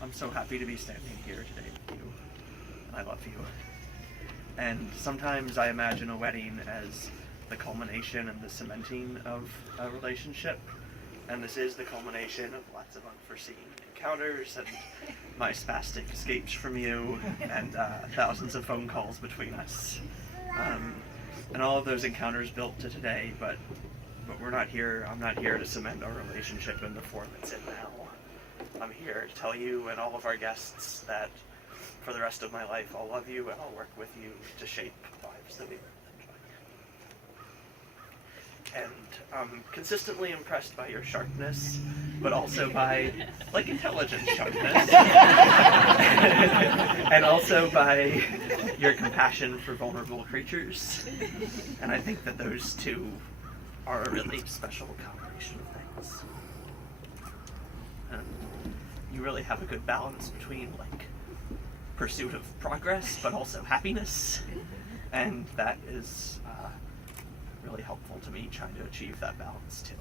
I'm so happy to be standing here today with you, and I love you. And sometimes I imagine a wedding as the culmination and the cementing of a relationship, and this is the culmination of lots of unforeseen encounters and my spastic escapes from you, and thousands of phone calls between us. And all of those encounters built to today, but we're not here. I'm not here to cement our relationship in the form it's in now. I'm here to tell you and all of our guests that for the rest of my life I'll love you and I'll work with you to shape lives that we enjoy. And I'm consistently impressed by your sharpness, but also by, like, intelligent sharpness. And also by your compassion for vulnerable creatures. And I think that those two are a really special combination of things. And you really have a good balance between, like, pursuit of progress, but also happiness. And that is really helpful to me trying to achieve that balance too.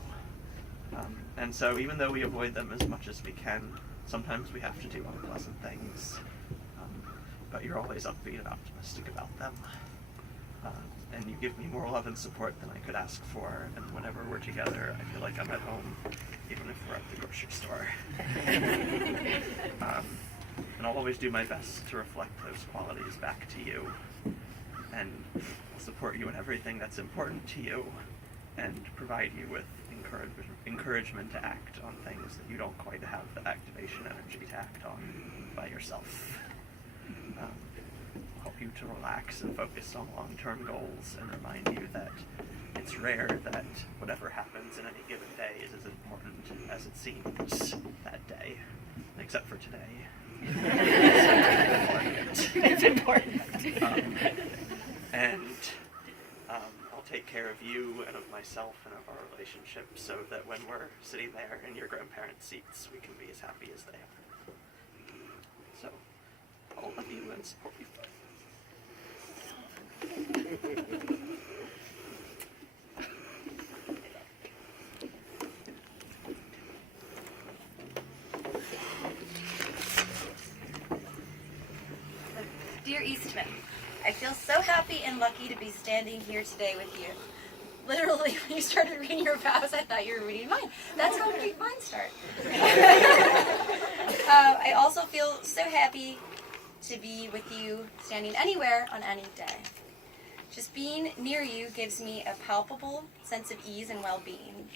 And so even though we avoid them as much as we can, sometimes we have to do unpleasant things. But you're always upbeat and optimistic about them. And you give me more love and support than I could ask for, and whenever we're together, I feel like I'm at home, even if we're at the grocery store. And I'll always do my best to reflect those qualities back to you, and I'll support you in everything that's important to you, and provide you with encouragement to act on things that you don't quite have the activation energy to act on by yourself. Help you to relax and focus on long-term goals, and remind you that it's rare that whatever happens in any given day is as important as it seems that day, except for today. It's important. And I'll take care of you and of myself and of our relationship so that when we're sitting there in your grandparents' seats, we can be as happy as they are. So, I'll love you and support you. Dear Eastmen, I feel so happy and lucky to be standing here today with you. Literally, when you started reading your vows, I thought you were reading mine. That's how mine start. I also feel so happy to be with you standing anywhere on any day. Just being near you gives me a palpable sense of ease and well-being.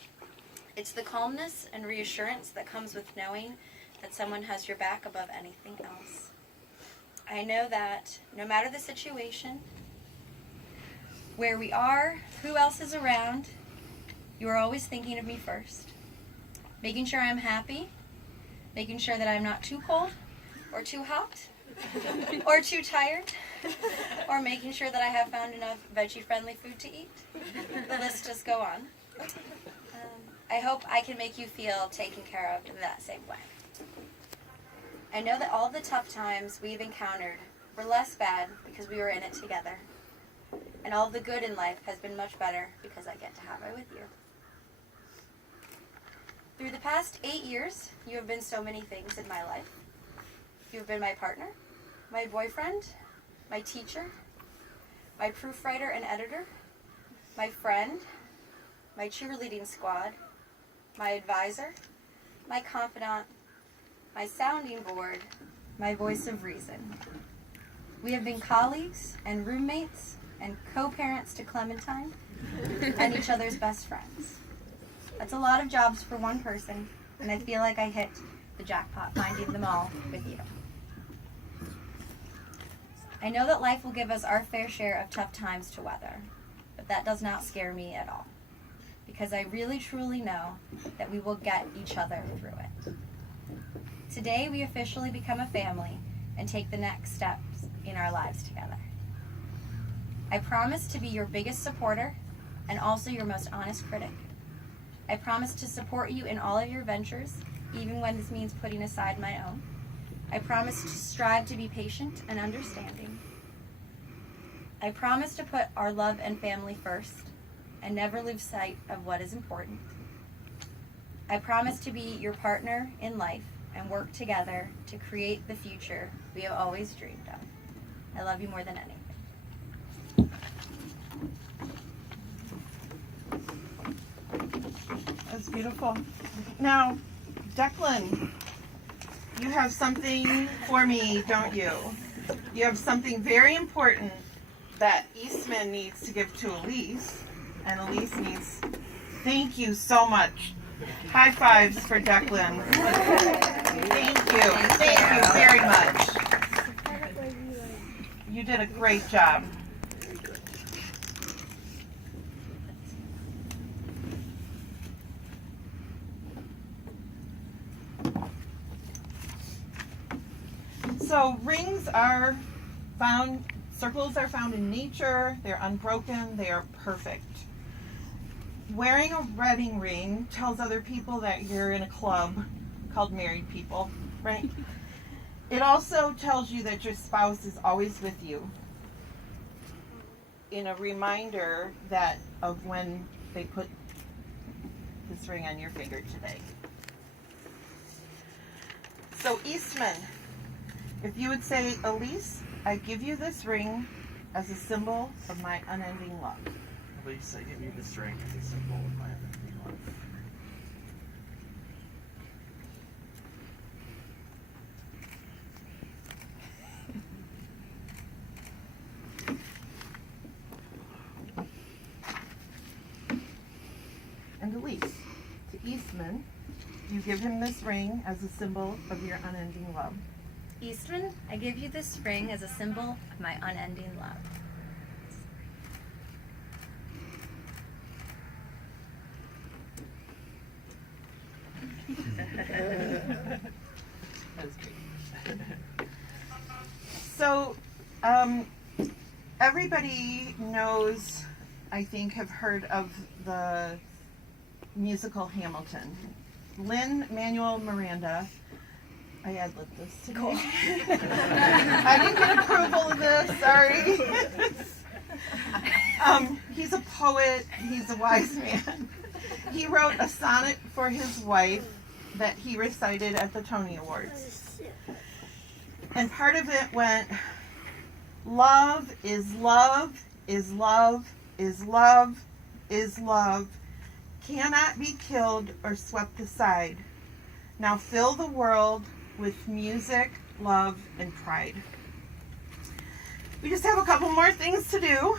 It's the calmness and reassurance that comes with knowing that someone has your back above anything else. I know that no matter the situation, where we are, who else is around, you are always thinking of me first. Making sure I'm happy, making sure that I'm not too cold or too hot or too tired, or making sure that I have found enough veggie-friendly food to eat. The list does go on. I hope I can make you feel taken care of in that same way. I know that all the tough times we've encountered were less bad because we were in it together. And all the good in life has been much better because I get to have it with you. Through the past 8 years, you have been so many things in my life. You have been my partner, my boyfriend, my teacher, my proofwriter and editor, my friend, my cheerleading squad, my advisor, my confidant, my sounding board, my voice of reason. We have been colleagues and roommates and co-parents to Clementine and each other's best friends. That's a lot of jobs for one person, and I feel like I hit the jackpot finding them all with you. I know that life will give us our fair share of tough times to weather, but that does not scare me at all, because I really truly know that we will get each other through it. Today we officially become a family and take the next steps in our lives together. I promise to be your biggest supporter and also your most honest critic. I promise to support you in all of your ventures, even when this means putting aside my own. I promise to strive to be patient and understanding. I promise to put our love and family first and never lose sight of what is important. I promise to be your partner in life and work together to create the future we have always dreamed of. I love you more than anything. That's beautiful. Now, Declan, you have something for me, don't you? You have something very important that Eastman needs to give to Elyse, and Elyse needs. Thank you so much. High fives for Declan. Thank you. Thank you very much. You did a great job. So rings are found, circles are found in nature, they're unbroken, they are perfect. Wearing a wedding ring tells other people that you're in a club called married people, right? It also tells you that your spouse is always with you, in a reminder that of when they put this ring on your finger today. So Eastman, if you would say, Elyse, I give you this ring as a symbol of my unending love. Elyse, I give you this ring as a symbol of my unending love. And Elyse, to Eastman, you give him this ring as a symbol of your unending love. Eastman, I give you this ring as a symbol of my unending love. That's great. So, everybody knows, I think, have heard of the musical Hamilton. Lin-Manuel Miranda. I ad-libbed this today. Cool. I didn't get approval of this, sorry. He's a poet, he's a wise man. He wrote a sonnet for his wife that he recited at the Tony Awards. And part of it went, love is love, is love, is love, is love, cannot be killed or swept aside. Now fill the world with music, love, and pride. We just have a couple more things to do.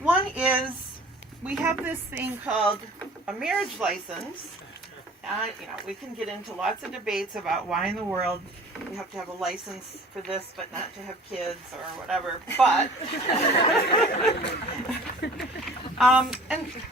One is we have this thing called a marriage license. We can get into lots of debates about why in the world you have to have a license for this, but not to have kids or whatever. But and